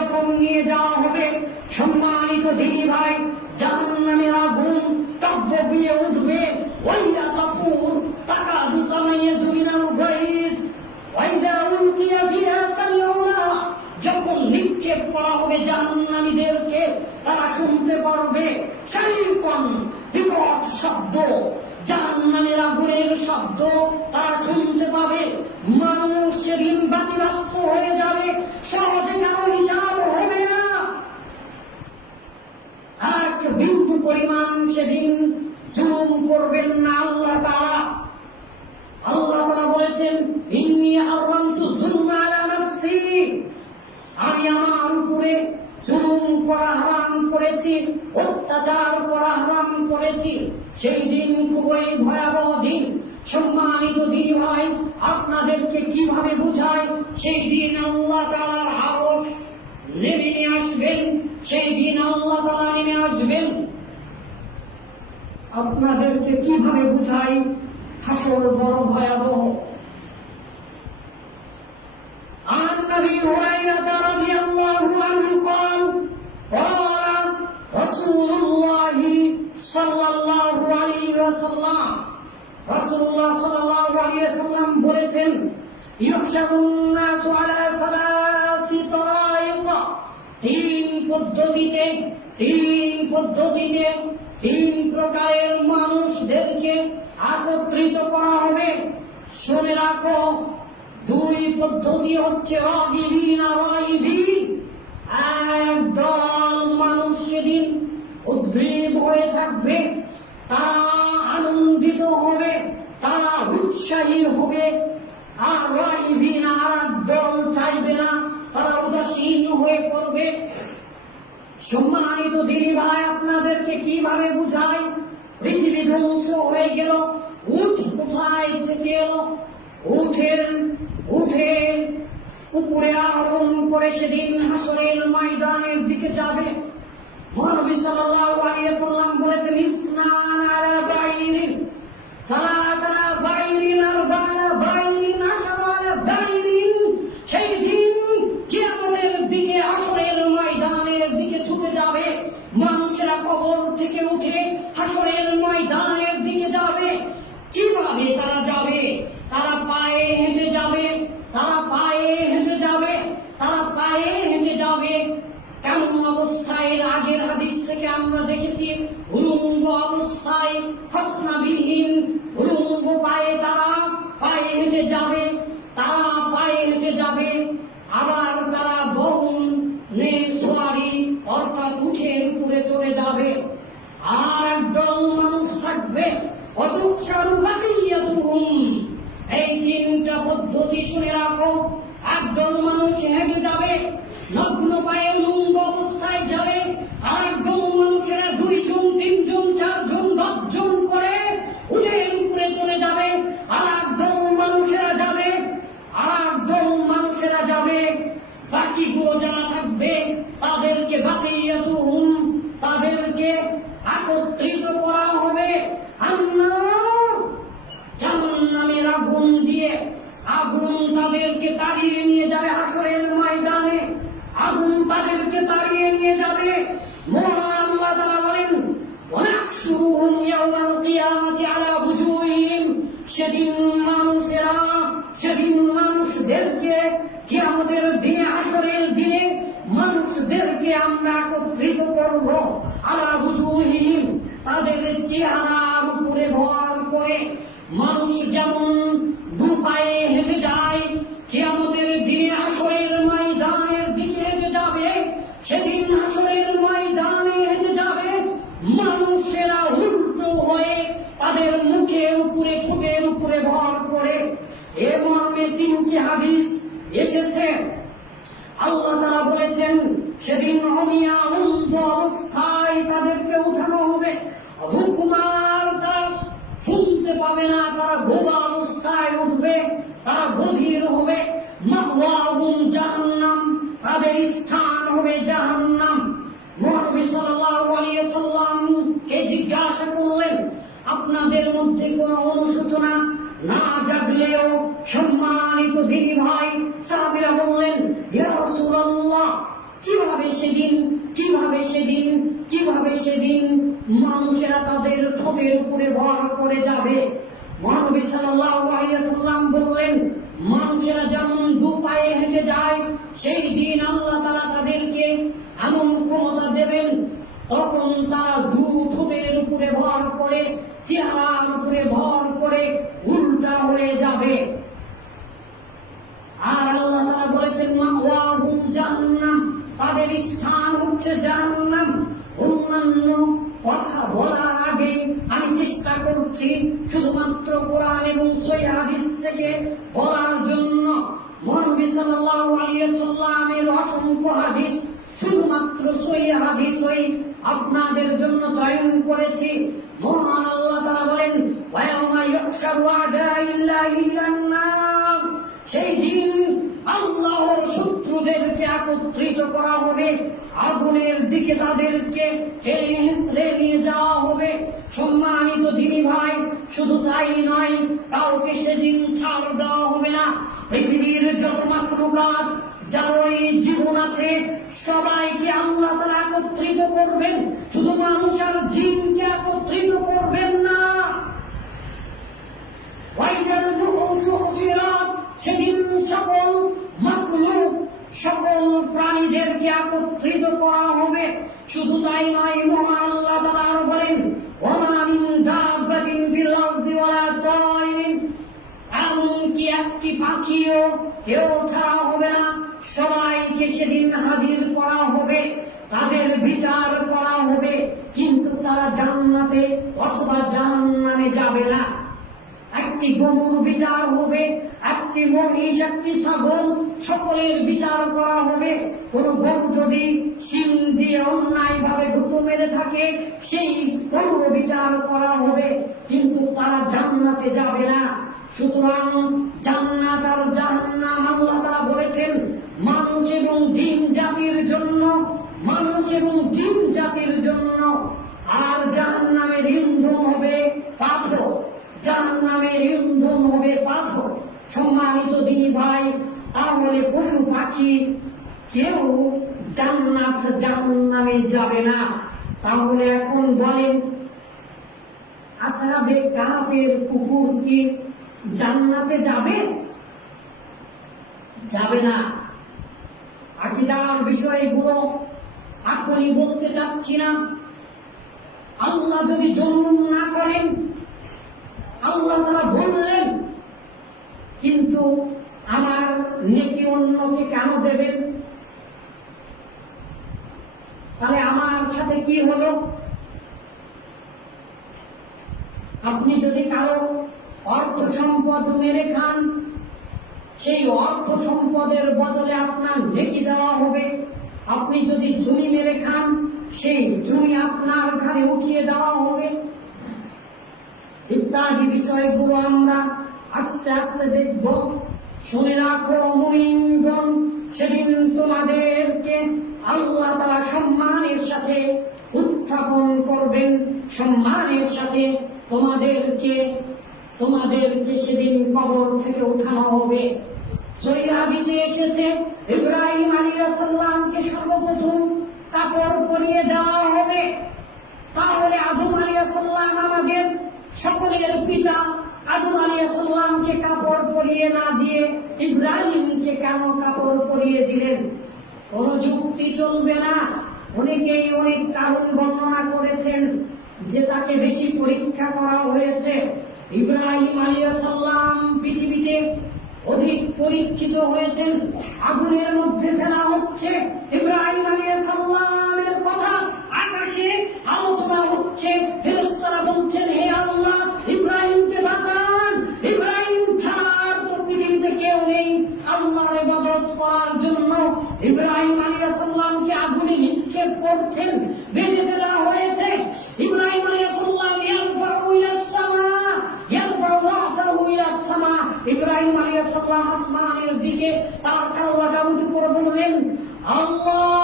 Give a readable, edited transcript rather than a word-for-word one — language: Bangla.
যখন নিয়ে যাওয়া হবে, সম্মানিত দিনী ভাই, জাহান্নামের আগুন টগবগিয়ে উঠবে। ওয়াইদা তাফুর তাকাদু তামাইয়াজু মিনাল গায়জ ওয়াইদা উলকিয়া ফিহা সামিউনা, যখন নিক্ষেপ করা হবে জাহান্নামীদেরকে, তারা শুনতে পারবে শাইকন, বিকট শব্দ, জাহান্নামের আগুনের শব্দ তারা শুনতে পাবে। মানুষ সেদিন বাতিগ্রস্ত হয়ে যাবে, সহজে কারো হিসাব হবে না। এক বিন্দু পরিমাণ সেদিন জুলুম করবেন না আল্লাহ তাআলা। আল্লাহ তাআলা বলেছেন, ইন্নী হারামতু যুলমা আলা নাফসি, আমি আমার উপরে জুলুম করা হারাম করেছি, অত্যাচার করা হারাম করেছি। সেই দিন খুবই ভয়াবহ দিন। সম্মানিত দিনী ভাই, আপনাদেরকে কিভাবে বুঝায়, সেই দিন আল্লাহ তাআলার আরশ নেমে আসবেন, সেই দিন আল্লাহ তাআলা নেমে আসবেন। আপনাদেরকে কিভাবে বুঝাই, হাসর বড় ভয়াবহ। عن أبي هريرة رضي الله عنه قال قال رسول الله صلى الله عليه وسلم, রাসূলুল্লাহ সাল্লাল্লাহু আলাইহি ওয়াসাল্লাম বলেছেন, ইউহশারুন নাসু আলা সালাসি তারাইক, তিন পদ্ধতিতে তিন প্রকারের মানুষদেরকে একত্রিত করা হবে। শুনে রাখো, দুই পদ্ধতি হচ্ছে রাগিবিন আর রাহিবিন। একদল মানুষ সেদিন উদ্গ্রীব হয়ে থাকবে, তারা আনন্দিত হবে, তারা উৎসাহী হবে। আর রাহিবিন আর একদল চাইবে না, তারা উদাসীন হয়ে পড়বে। সম্মানিত দিনী ভাই, আপনাদেরকে কিভাবে বুঝাই, পৃথিবী ধ্বংস হয়ে গেল, উট কোথায় থেকে এলো? উঠে উপরে আরোহণ করে সেদিন হাসরের ময়দানের দিকে যাবে। নবী সাল্লাল্লাহু আলাইহি ওয়াসাল্লাম বলেছেন, ইসনান আলা বাইরিন সালাসালা বাইরিন আরবালা বাইরিন আশারালা বাইরিন। সেই দিন কিয়ামতের দিকে হাসরের ময়দানের দিকে ছুটে যাবে মানুষেরা, কবর থেকে উঠে হাসরের ময়দানের দিকে যাবে। কিভাবে তারা যাবে? তারা পায়ে হেঁটে যাবে, তারা পায়ে হেঁটে যাবে, তারা পায়ে হেঁটে যাবে। কেমন অবস্থায়? আগের হাদিস থেকে আমরা দেখেছি, উলঙ্গ অবস্থায়, খতনাবিহীন উলঙ্গ পায়ে তারা পায়ে হেঁটে যাবে, তারা পায়ে হেঁটে যাবে। আবার তারা বহনে সোয়ারি অর্থাৎ উঠের উপরে চলে যাবে। আর একদল মানুষ থাকবে, অতুকসারু বাকিয়াতুহুম। এই তিনটা পদ্ধতি শুনে রাখো। একদল মানুষ হেঁটে যাবে, নগ্ন পায়ে উলঙ্গ অবস্থায় যাবে। আর একদল মানুষেরা 2 জন 3 জন 4 জন 10 জন করে উঠের উপরে চলে যাবে। আর একদল মানুষেরা যাবে, বাকিগুলো যারা থাকবে তাদেরকে বাকিয়াতুহুম, তাদেরকে একত্রিত করা হবে জাহান্নামের আগুন দিয়ে। আগুন তাদেরকে তাড়িয়ে নিয়ে যাবে হাসরের ময়দানে, আগুন তাদেরকে তাড়িয়ে নিয়ে যাবে। মহান আল্লাহ তাআলা বলেন, ওয়ানাহশুরুহুম ইয়াওমাল কিয়ামাতি আলা বুজুহিহিম, সেদিন মানুষদেরকে কিয়ামতের দিনে, হাসরের দিনে মানুষদেরকে আমরা একত্রিত করব। আলা বুজুহিহিম, তাদের চেহারার উপরে ভর করে। মানুষ যেমন 2 পায়ে হেঁটে যায়, কিয়ামতের দিনে হাসরের ময়দানের দিকে হেঁটে যাবে, সেদিন হাসরের ময়দানে হেঁটে যাবে মানুষেরা উল্টো হয়ে, তাদের মুখের উপরে ঠোঁটের উপরে ভর করে। এ মর্মে 3টি হাদিস এসেছে। আল্লাহ তাআলা বলেছেন, সেদিন অমিয়া অন্ধ অবস্থায় তাদেরকে উঠানো হবে। হুকুমার তারা শুনতে পাবে না, তারা বোবা অবস্থায় উঠবে, তারা বধির হবে। মাওয়াহুম জাহান্নাম, তাদের স্থান হবে জাহান্নাম। নবী সাল্লাল্লাহু আলাইহি ওয়াসাল্লাম কে জিজ্ঞাসা করলেন, আপনাদের মধ্যে কোন অনুশোচনা না জাগলেও? সম্মানিত দিনী ভাই, সাহাবীরা বললেন, ইয়া রাসূলুল্লাহ, কি কিভাবে সেদিন মানুষেরা তাদের ঠোঁটের উপরে ভর করে যাবে। মহানবী সাল্লাল্লাহু আলাইহি ওয়াসাল্লাম বললেন, মানুষেরা যেমন দু পায়ে হেঁটে যায়, সেই দিন আল্লাহ তাআলা তাদেরকে এমন ক্ষমতা দেবেন, তখন তারা দু ঠোঁটের উপরে ভর করে, চেহারার উপরে ভর করে উল্টা হয়ে যাবে। আর আল্লাহ তাআলা বলেছেন, মাওয়াহুম জাহান্নাম, তাদের স্থান হচ্ছে জাহান্নাম। অন্যান্য কথা বলার আগে আমি চেষ্টা করছি শুধুমাত্র কোরআন এবং সহিহ হাদিস থেকে বলার জন্য। মহানবী সাল্লাল্লাহু আলাইহি ওয়াসাল্লামের অসংখ্য হাদিস, শুধুমাত্র সহিহ হাদিসই আপনাদের জন্য চয়ন করেছি। মহান আল্লাহ তাআলা বলেন, ওয়া ইয়াউমা ইউহশারু আ'দাউল্লাহি ইলান নার, সেই দিন আল্লাহর শত্রুদেরকে একত্রিত করা হবে, আগুনের দিকে তাদেরকে টেনে হিঁচড়ে নিয়ে যাওয়া হবে। সম্মানিত দিনী ভাই, শুধু তাই নয়, কাউকে সেদিন ছাড় দেওয়া হবে না। পৃথিবীর যত মাখলুকাত, যার এই জীবন আছে, সবাইকে আল্লাহ তাআলা একত্রিত করবেন, শুধু মানুষ আর জিনকে একত্রিত করবেন না। সেদিন সকল মাখলুক, সকল প্রাণীদেরকে একত্রিত করা হবে। শুধু তাই নয়, মহান আল্লাহ তাআলা আরো বলেন, ওয়া মা মিন দাব্বাতিন ফিল আরদি ওয়ালা তায়রিন, এমনকি একটি পাখিও কেউ ছাড়া হবে না। সবাইকে সেদিন হাজির করা হবে, তাদের বিচার করা হবে, কিন্তু তারা জান্নাতে অথবা জাহান্নামে যাবে না। একটি গরুর বিচার হবে, একটি মহিষ, একটি ছাগল, সকলের বিচার করা হবে। কোন গরু যদি শিং দিয়ে অন্যায় ভাবে গুঁতো মেরে থাকে, সেই গরুর বিচার করা হবে, কিন্তু তারা জান্নাতে যাবে না। সুতরাং জান্নাত আর জাহান্নাম আল্লাহ তাআলা বলেছেন মানুষ এবং জিন জাতির জন্য, মানুষ এবং জিন জাতির জন্য। আর জাহান্নামের ইন্ধন হবে পাথর, জাহান্নামের ইন্ধন হবে পাথর। সম্মানিত দিনী ভাই, তাহলে পশু পাখি কেউ জান্নাত জাহান্নামে যাবে না। তাহলে এখন বলেন, আসহাবে কাহফের কুকুর কি জান্নাতে যাবে? যাবে না। আকীদার বিষয়গুলো এখনই বলতে চাচ্ছি না। আল্লাহ যদি জুলুম না করেন, আল্লাহ তাআলা বললেন, কিন্তু আমার নেকি অন্যকে কেন দেবেন? তাহলে আমার সাথে কি হলো? আপনি যদি কারো অর্থ সম্পদ মেরে খান, সেই অর্থ সম্পদের বদলে আপনার নেকি দেওয়া হবে। আপনি যদি জমি মেরে খান, সেই জমি আপনার ঘরে উঠিয়ে দেওয়া হবে। ইত্যাদি বিষয়গুলো আমরা আস্তে আস্তে দেখব। শুনে রাখো মুমিনগণ, সেদিন তোমাদেরকে আল্লাহ তাআলা সম্মানের সাথে উত্থাপন করবেন, সম্মানের সাথে তোমাদেরকে সেদিন কবর থেকে উঠানো হবে। সহিহ হাদিসে এসেছে, ইব্রাহিম আলাইহিস সালামকে সর্বপ্রথম কাপড় পরিয়ে দেওয়া হবে। তাহলে আদম আলাইহিস সালাম আমাদের সকলের পিতা, আদম আলাইহিস সালামকে কাপড় পরিয়ে না দিয়ে ইব্রাহিমকে কেন কাপড় পরিয়ে দিলেন? কোন যুক্তি চলবে না। অনেকেই অনেক কারণ বর্ণনা করেছেন যে তাকে বেশি পরীক্ষা করা হয়েছে। ইব্রাহিম আলাইহিস সালাম পৃথিবীতে অধিক পরীক্ষিত হয়েছেন, আগুনের মধ্যে ফেলা হচ্ছে। ইব্রাহিম আলাইহিস সালামের কথা আকাশে আলোচনা হচ্ছে, ফেরেশতারা বলছেন, হে আল্লাহ, ইব্রাহিমকে বাঁচান, ইব্রাহিম ছাড়া তো পৃথিবীতে কেউ নেই আল্লাহর ইবাদত করার জন্য। ইব্রাহিম আলাইহিস সালামকে আগুনে নিক্ষেপ করছেন, বেঁধে ফেলা হয়েছে। ইব্রাহিম আলাইহিস সালাম ইয়ারফাউ ইলাস সামা, ইয়ারফাউ রাসাহু ইলাস সামা, ইব্রাহিম আলাইহিস সালাম আসমানের দিকে তার কাল্লাটা উঁচু করে বললেন, আল্লাহ